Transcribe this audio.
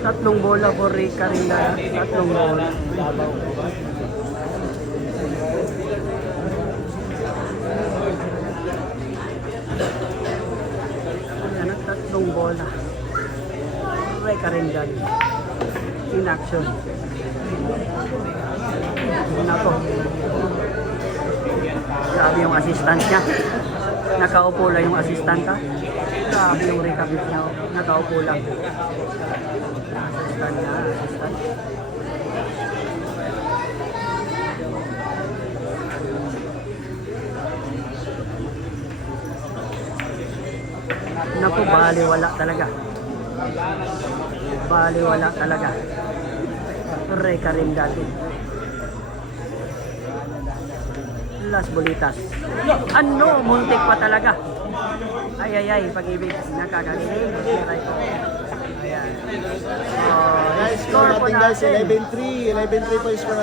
Tatlong bola po Ray Carindal. Tatlong bola. Ayan, tatlong bola. Ray Carindal. In action. Nako. Grabe yung assistant niya. Nakaupo lang yung assistant ha. Grabe yung recapit niya. Nakaupo lang. Assistant niya. Assistant. Naku, baliwala talaga. Baliwala talaga. Ray Carindal. Las Bolitas. Ano, muntik pa talaga. Ay, pag-ibig. Nakagaling. Ayan. Guys, score natin guys, 11-3. 11-3 po yung score.